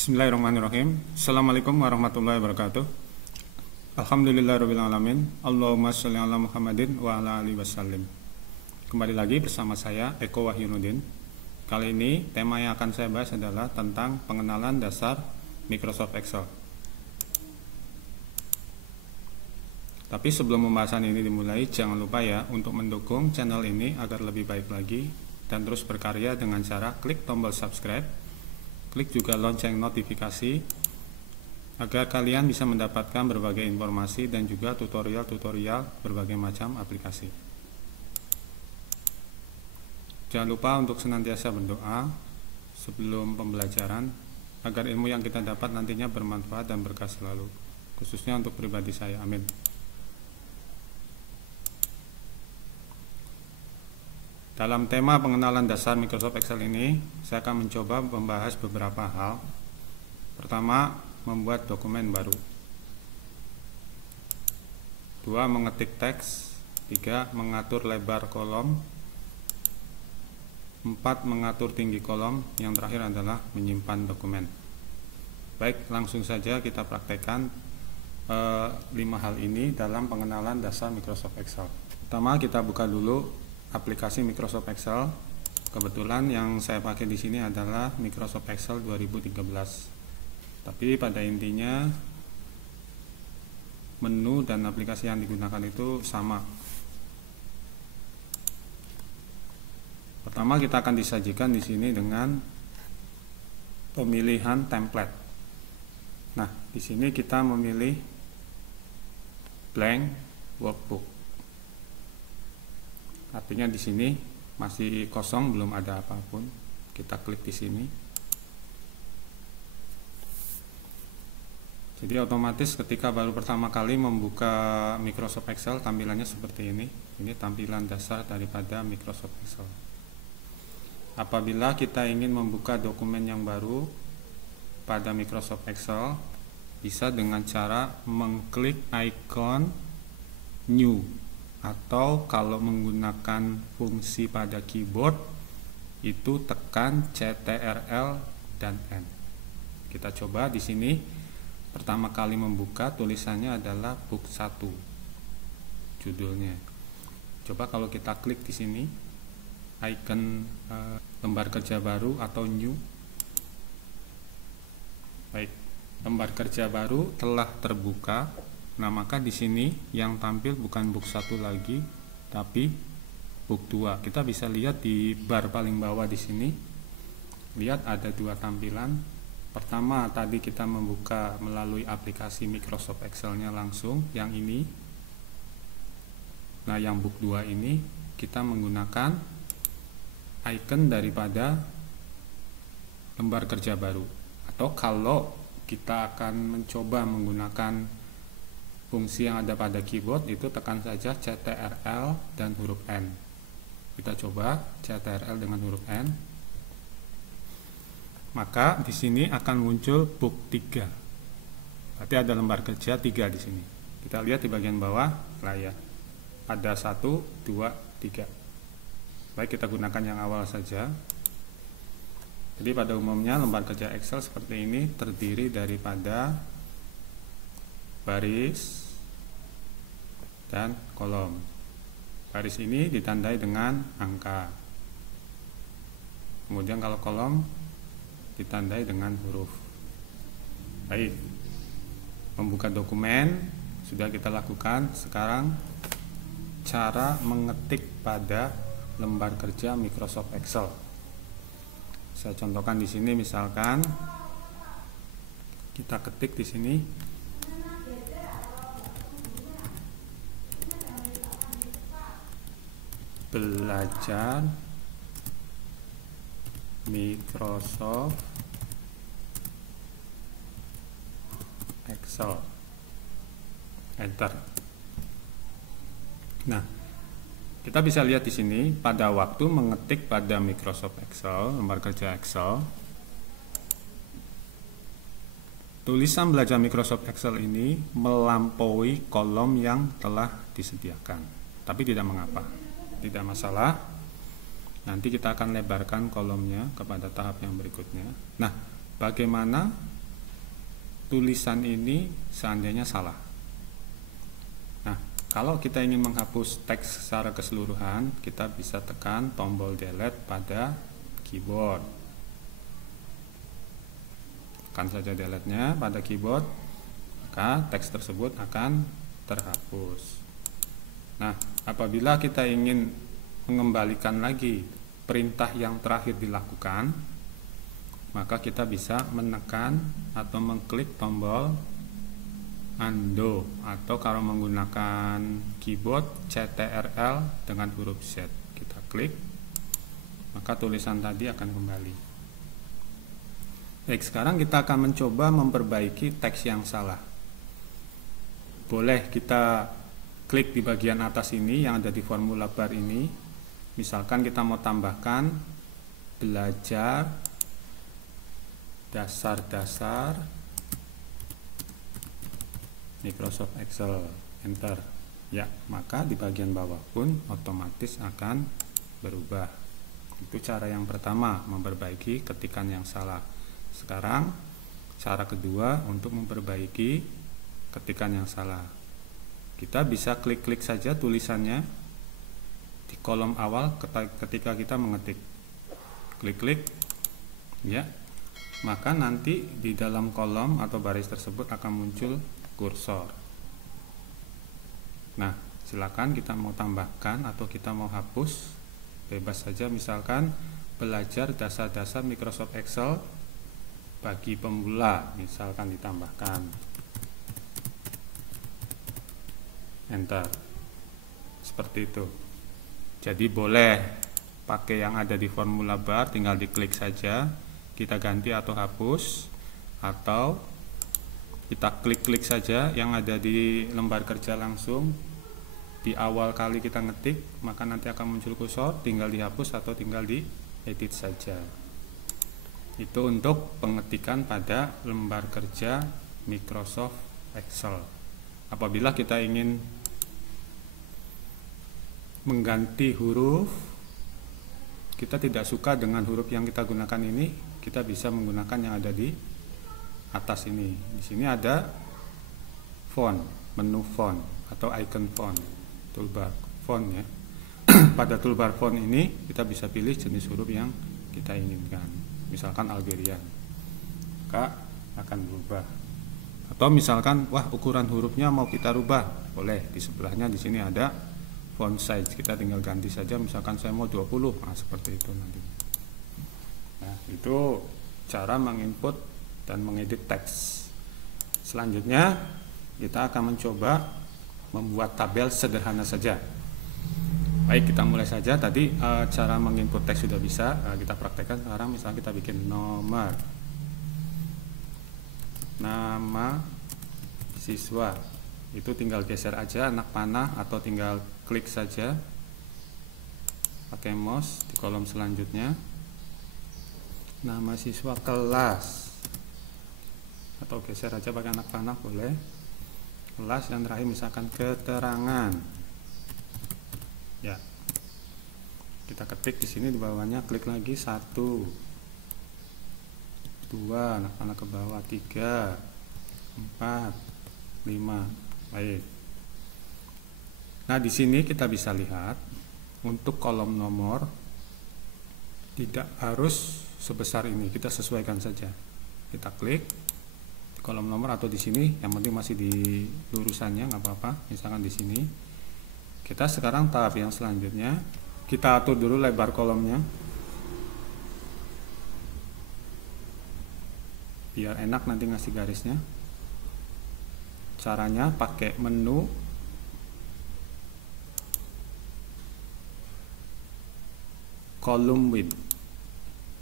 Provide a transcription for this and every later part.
Bismillahirrahmanirrahim. Assalamualaikum warahmatullahi wabarakatuh. Alhamdulillahirrahmanirrahim. Allahumma sholli ala Muhammadin wa ala alihi wasallim. Kembali lagi bersama saya Eko Wahyunuddin. Kali ini tema yang akan saya bahas adalah tentang pengenalan dasar Microsoft Excel. Tapi sebelum pembahasan ini dimulai, jangan lupa ya untuk mendukung channel ini agar lebih baik lagi dan terus berkarya dengan cara klik tombol subscribe, klik juga lonceng notifikasi agar kalian bisa mendapatkan berbagai informasi dan juga tutorial-tutorial berbagai macam aplikasi. Jangan lupa untuk senantiasa berdoa sebelum pembelajaran agar ilmu yang kita dapat nantinya bermanfaat dan berkah selalu, khususnya untuk pribadi saya. Amin. Dalam tema pengenalan dasar Microsoft Excel ini, saya akan mencoba membahas beberapa hal. Pertama, membuat dokumen baru. 2. Mengetik teks. 3. Mengatur lebar kolom. 4. Mengatur tinggi kolom. Yang terakhir adalah menyimpan dokumen. Baik, langsung saja kita praktekkan 5 hal ini dalam pengenalan dasar Microsoft Excel. Pertama, kita buka dulu aplikasi Microsoft Excel. Kebetulan yang saya pakai di sini adalah Microsoft Excel 2013. Tapi pada intinya menu dan aplikasi yang digunakan itu sama. Pertama, kita akan disajikan di sini dengan pemilihan template. Nah, di sini kita memilih blank workbook. Artinya di sini masih kosong, belum ada apapun. Kita klik di sini. Jadi otomatis ketika baru pertama kali membuka Microsoft Excel tampilannya seperti ini. Ini tampilan dasar daripada Microsoft Excel. Apabila kita ingin membuka dokumen yang baru pada Microsoft Excel, bisa dengan cara mengklik ikon New, atau kalau menggunakan fungsi pada keyboard itu tekan CTRL dan N. Kita coba di sini. Pertama kali membuka tulisannya adalah book 1 judulnya. Coba kalau kita klik di sini icon lembar kerja baru atau new. Baik, lembar kerja baru telah terbuka. Nah, maka di sini yang tampil bukan book 1 lagi, tapi book 2. Kita bisa lihat di bar paling bawah di sini. Lihat ada 2 tampilan. Pertama, tadi kita membuka melalui aplikasi Microsoft Excel-nya langsung, yang ini. Nah, yang book 2 ini kita menggunakan icon daripada lembar kerja baru. Atau kalau kita akan mencoba menggunakan fungsi yang ada pada keyboard, itu tekan saja CTRL dan huruf N. Kita coba CTRL dengan huruf N. Maka di sini akan muncul book 3. Berarti ada lembar kerja 3 di sini. Kita lihat di bagian bawah layar. Ada 1, 2, 3. Baik, kita gunakan yang awal saja. Jadi pada umumnya lembar kerja Excel seperti ini terdiri daripada baris dan kolom. Baris ini ditandai dengan angka. Kemudian kalau kolom ditandai dengan huruf. Baik, membuka dokumen sudah kita lakukan. Sekarang cara mengetik pada lembar kerja Microsoft Excel. Saya contohkan di sini, misalkan kita ketik di sini belajar Microsoft Excel, enter. Nah, kita bisa lihat di sini pada waktu mengetik pada Microsoft Excel, lembar kerja Excel, tulisan belajar Microsoft Excel ini melampaui kolom yang telah disediakan. Tapi tidak mengapa, tidak masalah. Nanti kita akan lebarkan kolomnya kepada tahap yang berikutnya. Nah, bagaimana tulisan ini seandainya salah. Nah, kalau kita ingin menghapus teks secara keseluruhan, kita bisa tekan tombol delete pada keyboard. Tekan saja delete-nya pada keyboard, maka teks tersebut akan terhapus. Nah, apabila kita ingin mengembalikan lagi perintah yang terakhir dilakukan, maka kita bisa menekan atau mengklik tombol undo, atau kalau menggunakan keyboard CTRL dengan huruf Z. Kita klik, maka tulisan tadi akan kembali. Baik, sekarang kita akan mencoba memperbaiki teks yang salah. Boleh kita klik di bagian atas ini yang ada di formula bar ini. Misalkan kita mau tambahkan belajar dasar-dasar Microsoft Excel, enter. Ya, maka di bagian bawah pun otomatis akan berubah. Itu cara yang pertama, memperbaiki ketikan yang salah. Sekarang cara kedua untuk memperbaiki ketikan yang salah. Kita bisa klik-klik saja tulisannya di kolom awal ketika kita mengetik. Klik-klik, ya, maka nanti di dalam kolom atau baris tersebut akan muncul kursor. Nah, silakan kita mau tambahkan atau kita mau hapus, bebas saja. Misalkan belajar dasar-dasar Microsoft Excel bagi pemula, misalkan ditambahkan, enter, seperti itu. Jadi boleh pakai yang ada di formula bar, tinggal diklik saja, kita ganti atau hapus, atau kita klik-klik saja yang ada di lembar kerja langsung di awal kali kita ngetik, maka nanti akan muncul kursor, tinggal dihapus atau tinggal diedit saja. Itu untuk pengetikan pada lembar kerja Microsoft Excel. Apabila kita ingin mengganti huruf, kita tidak suka dengan huruf yang kita gunakan ini, kita bisa menggunakan yang ada di atas ini. Di sini ada font, menu font atau icon font, toolbar font ya. Pada toolbar font ini kita bisa pilih jenis huruf yang kita inginkan. Misalkan Algerian, maka akan berubah. Atau misalkan, wah, ukuran hurufnya mau kita rubah, boleh. Di sebelahnya di sini ada font size, kita tinggal ganti saja. Misalkan saya mau 20, nah seperti itu nanti. Nah, itu cara menginput dan mengedit teks. Selanjutnya kita akan mencoba membuat tabel sederhana saja. Baik, kita mulai saja. Tadi cara menginput teks sudah bisa, kita praktekkan sekarang. Misalnya kita bikin nomor, nama siswa, itu tinggal geser aja anak panah atau tinggal klik saja pakai mouse di kolom selanjutnya. Nama siswa kelas, atau geser aja pakai anak panah boleh. Kelas, yang terakhir misalkan keterangan. Ya, kita ketik di sini, di bawahnya klik lagi 1, 2, anak panah ke bawah, 3, 4, 5. Baik. Nah, di sini kita bisa lihat untuk kolom nomor tidak harus sebesar ini, kita sesuaikan saja. Kita klik di kolom nomor atau di sini, yang penting masih di lurusannya, nggak apa-apa. Misalkan di sini. Kita sekarang tahap yang selanjutnya, kita atur dulu lebar kolomnya biar enak nanti ngasih garisnya. Caranya pakai menu column width.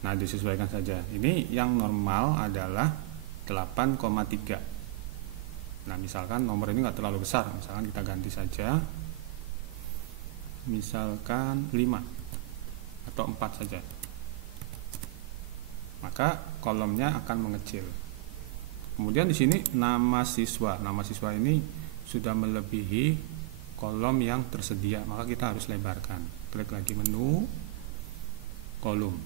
Nah, disesuaikan saja. Ini yang normal adalah 8,3. Nah, misalkan nomor ini nggak terlalu besar, misalkan kita ganti saja, misalkan 5 atau 4 saja, maka kolomnya akan mengecil. Kemudian di sini nama siswa. Nama siswa ini sudah melebihi kolom yang tersedia, maka kita harus lebarkan. Klik lagi menu kolom.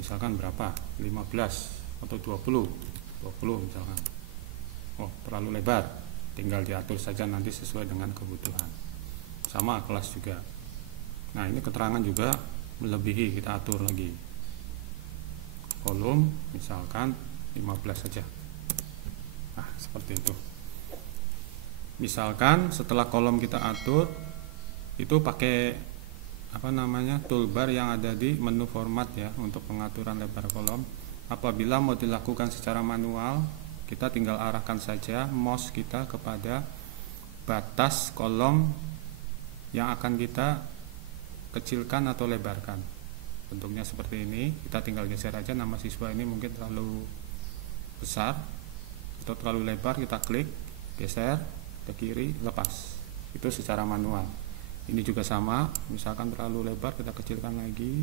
misalkan berapa, 15 atau 20 misalkan. Oh, terlalu lebar, tinggal diatur saja nanti sesuai dengan kebutuhan. Sama kelas juga. Nah, ini keterangan juga melebihi, kita atur lagi. Kolom misalkan 15 saja. Nah, seperti itu. Misalkan setelah kolom kita atur, itu pakai toolbar yang ada di menu format ya, untuk pengaturan lebar kolom. Apabila mau dilakukan secara manual, kita tinggal arahkan saja mouse kita kepada batas kolom yang akan kita kecilkan atau lebarkan. Bentuknya seperti ini, kita tinggal geser aja. Nama siswa ini mungkin terlalu besar atau terlalu lebar, kita klik, geser ke kiri, lepas. Itu secara manual. Ini juga sama, misalkan terlalu lebar, kita kecilkan lagi.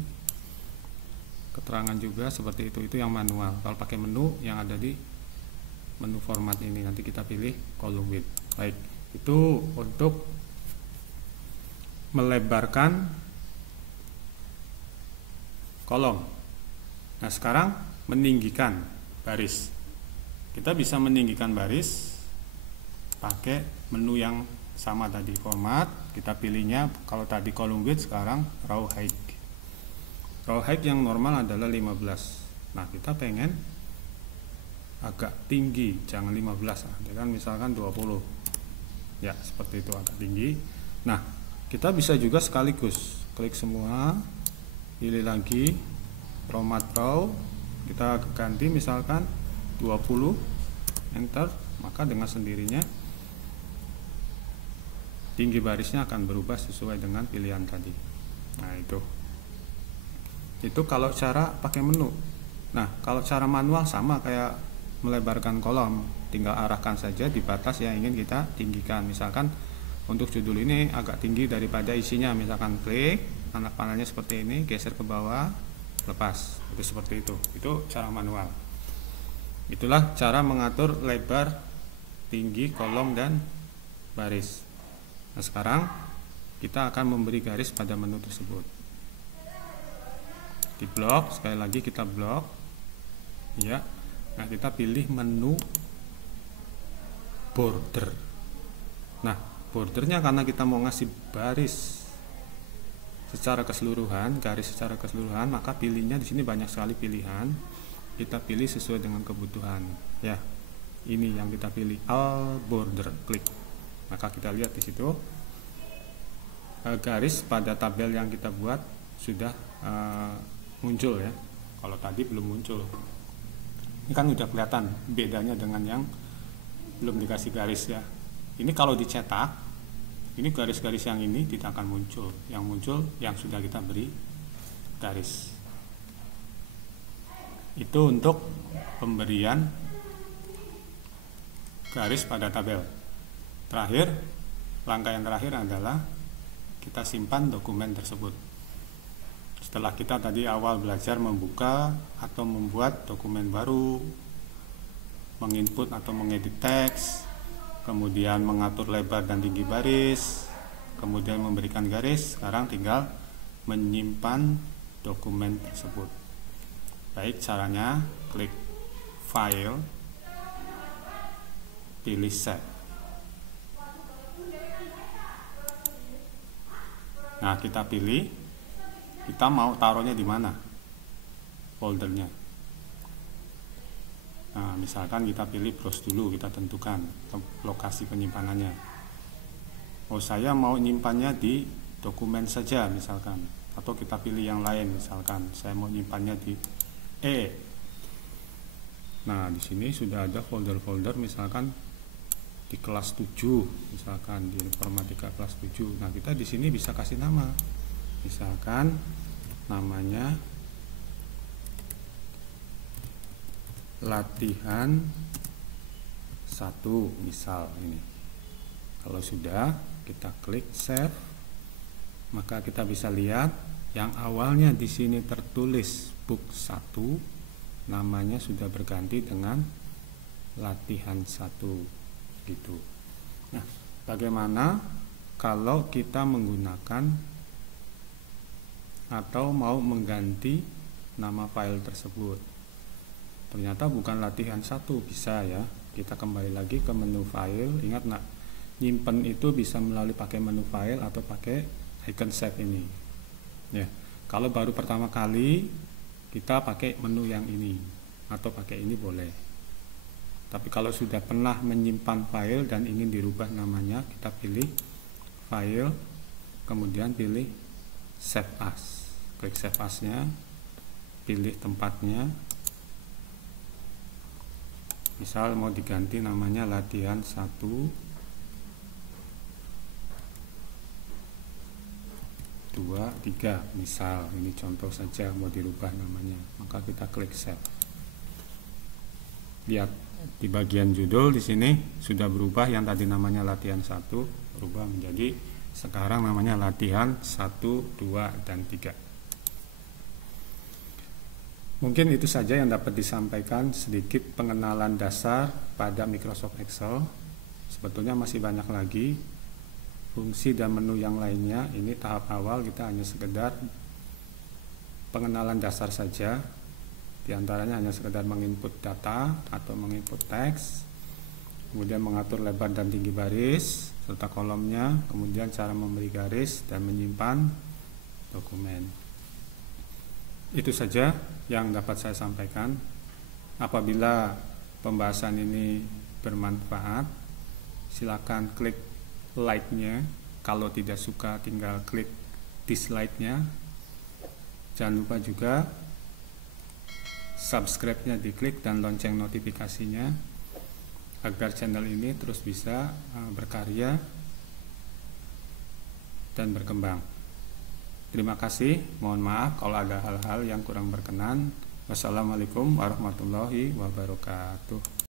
Keterangan juga seperti itu yang manual. Kalau pakai menu yang ada di menu format ini, nanti kita pilih column width. Baik, itu untuk melebarkan kolom. Nah, sekarang meninggikan baris. Kita bisa meninggikan baris pakai menu yang sama tadi, format. Kita pilihnya, kalau tadi column width, sekarang row height. Row height yang normal adalah 15. Nah, kita pengen agak tinggi, jangan 15, kan misalkan 20. Ya, seperti itu, agak tinggi. Nah, kita bisa juga sekaligus klik semua, pilih lagi format row, kita ganti misalkan 20, enter, maka dengan sendirinya tinggi barisnya akan berubah sesuai dengan pilihan tadi. Nah, itu kalau cara pakai menu. Nah, kalau cara manual sama kayak melebarkan kolom, tinggal arahkan saja di batas yang ingin kita tinggikan. Misalkan untuk judul ini agak tinggi daripada isinya, misalkan klik, anak panahnya seperti ini, geser ke bawah, lepas. Itu seperti itu cara manual. Itulah cara mengatur lebar, tinggi kolom dan baris. Nah, sekarang kita akan memberi garis pada menu tersebut. Di blok, sekali lagi kita blok ya. Nah, kita pilih menu border. Nah, bordernya karena kita mau ngasih baris secara keseluruhan, garis secara keseluruhan, maka pilihnya di sini banyak sekali pilihan. Kita pilih sesuai dengan kebutuhan ya. Ini yang kita pilih, all border, klik. Maka kita lihat di situ garis pada tabel yang kita buat sudah muncul ya. Kalau tadi belum muncul. Ini kan udah kelihatan bedanya dengan yang belum dikasih garis ya. Ini kalau dicetak, ini garis-garis yang ini tidak akan muncul. Yang muncul yang sudah kita beri garis. Itu untuk pemberian garis pada tabel. Terakhir, langkah yang terakhir adalah kita simpan dokumen tersebut. Setelah kita tadi awal belajar membuka atau membuat dokumen baru, menginput atau mengedit teks, kemudian mengatur lebar dan tinggi baris, kemudian memberikan garis, sekarang tinggal menyimpan dokumen tersebut. Baik, caranya klik file, pilih save. Nah, kita pilih, kita mau taruhnya di mana foldernya. Nah, misalkan kita pilih browse dulu, kita tentukan lokasi penyimpanannya. Oh, saya mau nyimpannya di dokumen saja misalkan, atau kita pilih yang lain, misalkan saya mau nyimpannya di E. Nah, di sini sudah ada folder-folder, misalkan di kelas 7, misalkan di informatika kelas 7. Nah, kita di sini bisa kasih nama. Misalkan namanya latihan 1 misal ini. Kalau sudah, kita klik save. Maka kita bisa lihat yang awalnya di sini tertulis book 1, namanya sudah berganti dengan latihan 1 gitu. Nah, bagaimana kalau kita menggunakan atau mau mengganti nama file tersebut. Ternyata bukan latihan 1, bisa ya. Kita kembali lagi ke menu file. Ingat nak, nyimpen itu bisa melalui pakai menu file atau pakai icon save ini. Ya, kalau baru pertama kali kita pakai menu yang ini atau pakai ini boleh. Tapi kalau sudah pernah menyimpan file dan ingin dirubah namanya, kita pilih file, kemudian pilih save as. Klik save as-nya, pilih tempatnya. Misal mau diganti namanya latihan 1 2 3, misal ini contoh saja mau dirubah namanya, maka kita klik save. Lihat di bagian judul di sini sudah berubah, yang tadi namanya latihan 1 berubah menjadi sekarang namanya latihan 1 2 dan 3. Mungkin itu saja yang dapat disampaikan, sedikit pengenalan dasar pada Microsoft Excel. Sebetulnya masih banyak lagi fungsi dan menu yang lainnya. Ini tahap awal, kita hanya sekedar pengenalan dasar saja. Di antaranya hanya sekedar menginput data atau menginput teks, kemudian mengatur lebar dan tinggi baris serta kolomnya, kemudian cara memberi garis dan menyimpan dokumen. Itu saja yang dapat saya sampaikan. Apabila pembahasan ini bermanfaat, silakan klik like-nya. Kalau tidak suka tinggal klik dislike-nya. Jangan lupa juga subscribe-nya diklik dan lonceng notifikasinya agar channel ini terus bisa berkarya dan berkembang. Terima kasih, mohon maaf kalau ada hal-hal yang kurang berkenan. Wassalamualaikum warahmatullahi wabarakatuh.